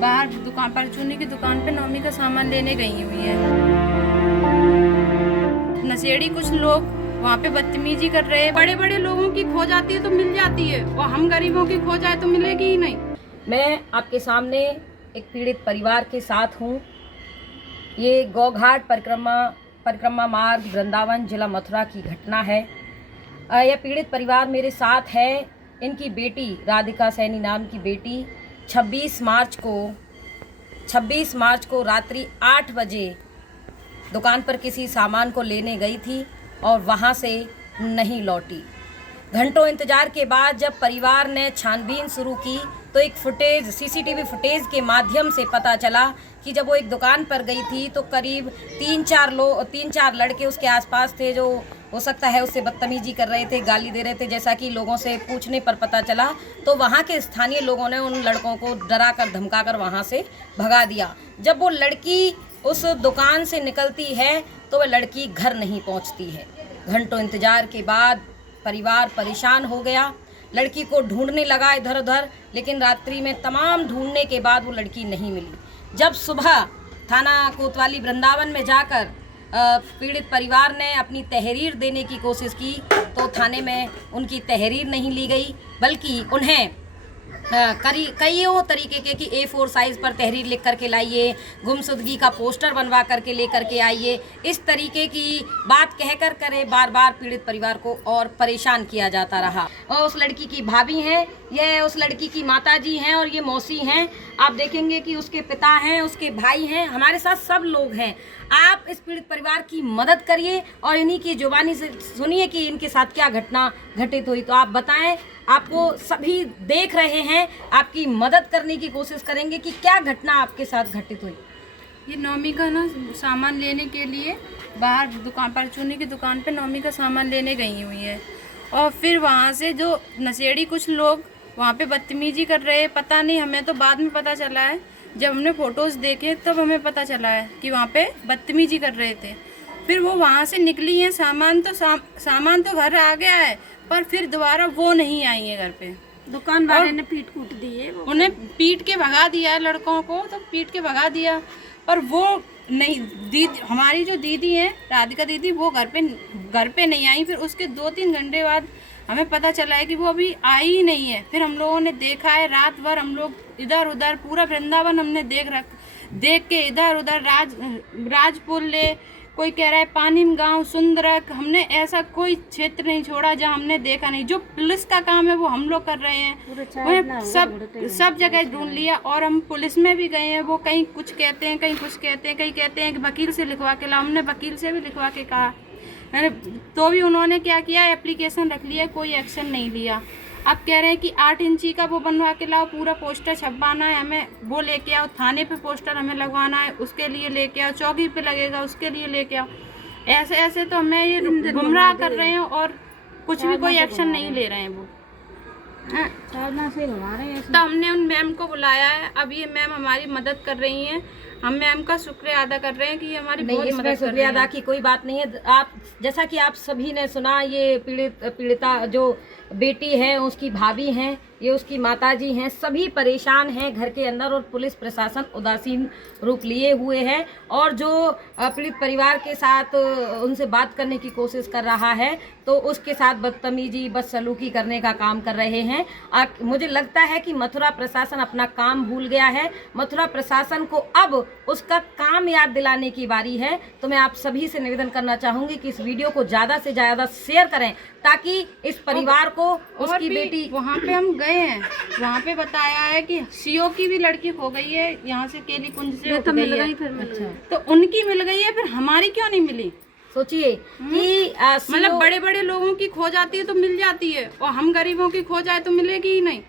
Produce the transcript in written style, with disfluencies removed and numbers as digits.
बाहर दुकान पर चूनी की दुकान पे नवमी का सामान लेने गई हुई है। नशेड़ी कुछ लोग वहाँ पे बदतमीजी कर रहे हैं। बड़े बड़े लोगों की खो जाती है तो मिल जाती है, और हम गरीबों की खो जाए तो मिलेगी ही नहीं। मैं आपके सामने एक पीड़ित परिवार के साथ हूँ। ये गौघाट परिक्रमा मार्ग वृंदावन जिला मथुरा की घटना है। यह पीड़ित परिवार मेरे साथ है। इनकी बेटी राधिका सैनी नाम की बेटी 26 मार्च को रात्रि 8 बजे दुकान पर किसी सामान को लेने गई थी और वहां से नहीं लौटी। घंटों इंतजार के बाद जब परिवार ने छानबीन शुरू की तो एक सीसीटीवी फुटेज के माध्यम से पता चला कि जब वो एक दुकान पर गई थी तो करीब 3-4 लड़के उसके आसपास थे, जो हो सकता है उससे बदतमीजी कर रहे थे, गाली दे रहे थे। जैसा कि लोगों से पूछने पर पता चला तो वहाँ के स्थानीय लोगों ने उन लड़कों को डरा कर धमका कर वहाँ से भगा दिया। जब वो लड़की उस दुकान से निकलती है तो वह लड़की घर नहीं पहुँचती है। घंटों इंतजार के बाद परिवार परेशान हो गया, लड़की को ढूंढने लगा इधर उधर, लेकिन रात्रि में तमाम ढूंढने के बाद वो लड़की नहीं मिली। जब सुबह थाना कोतवाली वृंदावन में जाकर पीड़ित परिवार ने अपनी तहरीर देने की कोशिश की तो थाने में उनकी तहरीर नहीं ली गई, बल्कि उन्हें कईयों तरीके की A4 साइज़ पर तहरीर लिख करके लाइए, गुमशुदगी का पोस्टर बनवा करके ले करके आइए, इस तरीके की बात कहकर करे बार बार पीड़ित परिवार को और परेशान किया जाता रहा। और उस लड़की की भाभी हैं, यह उस लड़की की माताजी हैं और ये मौसी हैं। आप देखेंगे कि उसके पिता हैं, उसके भाई हैं, हमारे साथ सब लोग हैं। आप इस पीड़ित परिवार की मदद करिए और इन्हीं की जुबानी से सुनिए कि इनके साथ क्या घटना घटित हुई। तो आप बताएं, आपको सभी देख रहे हैं, आपकी मदद करने की कोशिश करेंगे कि क्या घटना आपके साथ घटित हुई। ये नवमी का सामान लेने के लिए बाहर दुकान पर चूनी की दुकान पे नवमी का सामान लेने गई हुई है, और फिर वहाँ से जो नशेड़ी कुछ लोग वहाँ पे बदतमीजी कर रहे हैं। पता नहीं, हमें तो बाद में पता चला है, जब हमने फ़ोटोज़ देखे तब हमें पता चला है कि वहाँ पे बदतमीजी कर रहे थे। फिर वो वहाँ से निकली हैं, सामान तो घर आ गया है, पर फिर दोबारा वो नहीं आई है घर पे। दुकान वाले ने पीट कूट दी है, उन्हें पीट के भगा दिया है, लड़कों को तो पीट के भगा दिया, पर वो नहीं। दीदी, हमारी जो दीदी है राधिका दीदी, वो घर पे नहीं आई। फिर उसके 2-3 घंटे बाद हमें पता चला है कि वो अभी आई ही नहीं है। फिर हम लोगों ने देखा है, रात भर हम लोग इधर उधर पूरा वृंदावन हमने देख के इधर उधर राजपुर ले, कोई कह रहा है पानीम गांव, सुंदरक, हमने ऐसा कोई क्षेत्र नहीं छोड़ा जहां हमने देखा नहीं। जो पुलिस का काम है वो हम लोग कर रहे हैं, सब जगह ढूंढ लिया। और हम पुलिस में भी गए हैं, वो कहीं कुछ कहते हैं, कहीं कुछ कहते हैं, कहीं कहते हैं कि वकील से लिखवा के लाओ। हमने वकील से भी लिखवा के कहा, तो भी उन्होंने क्या किया, एप्लीकेशन रख लिया, कोई एक्शन नहीं लिया। अब कह रहे हैं कि 8 इंची का वो बनवा के लाओ, पूरा पोस्टर छपवाना है हमें, वो लेके आओ। थाने पे पोस्टर हमें लगवाना है, उसके लिए लेके आओ। चौकी पे लगेगा, उसके लिए लेके आओ। ऐसे तो हमें ये गुमराह कर रहे हैं और कुछ भी कोई एक्शन नहीं ले रहे हैं वो। तो हमने उन मैम को बुलाया है, अब ये मैम हमारी मदद कर रही हैं। हम मैम का शुक्रिया अदा कर रहे हैं कि ये हमारी बहुत मदद कर रही हैं। शुक्रिया अदा की कोई बात नहीं है। आप जैसा कि आप सभी ने सुना, ये पीड़िता जो बेटी है, उसकी भाभी हैं, ये उसकी माताजी हैं, सभी परेशान हैं घर के अंदर, और पुलिस प्रशासन उदासीन रूप लिए हुए है। और जो पीड़ित परिवार के साथ उनसे बात करने की कोशिश कर रहा है तो उसके साथ बदतमीजी, बदसलूकी करने का काम कर रहे हैं। मुझे लगता है कि मथुरा प्रशासन अपना काम भूल गया है। मथुरा प्रशासन को अब उसका काम याद दिलाने की बारी है। तो मैं आप सभी से निवेदन करना चाहूँगी कि इस वीडियो को ज़्यादा से ज़्यादा शेयर करें, ताकि इस परिवार को उसकी बेटी, वहाँ पे हम गए हैं, वहाँ पे बताया है कि सीओ की भी लड़की खो गई है, यहाँ से केली कुंज से हो गई है। अच्छा, तो उनकी मिल गई है, फिर हमारी क्यों नहीं मिली? सोचिए कि मतलब बड़े बड़े लोगों की खो जाती है तो मिल जाती है, और हम गरीबों की खो जाए तो मिलेगी ही नहीं।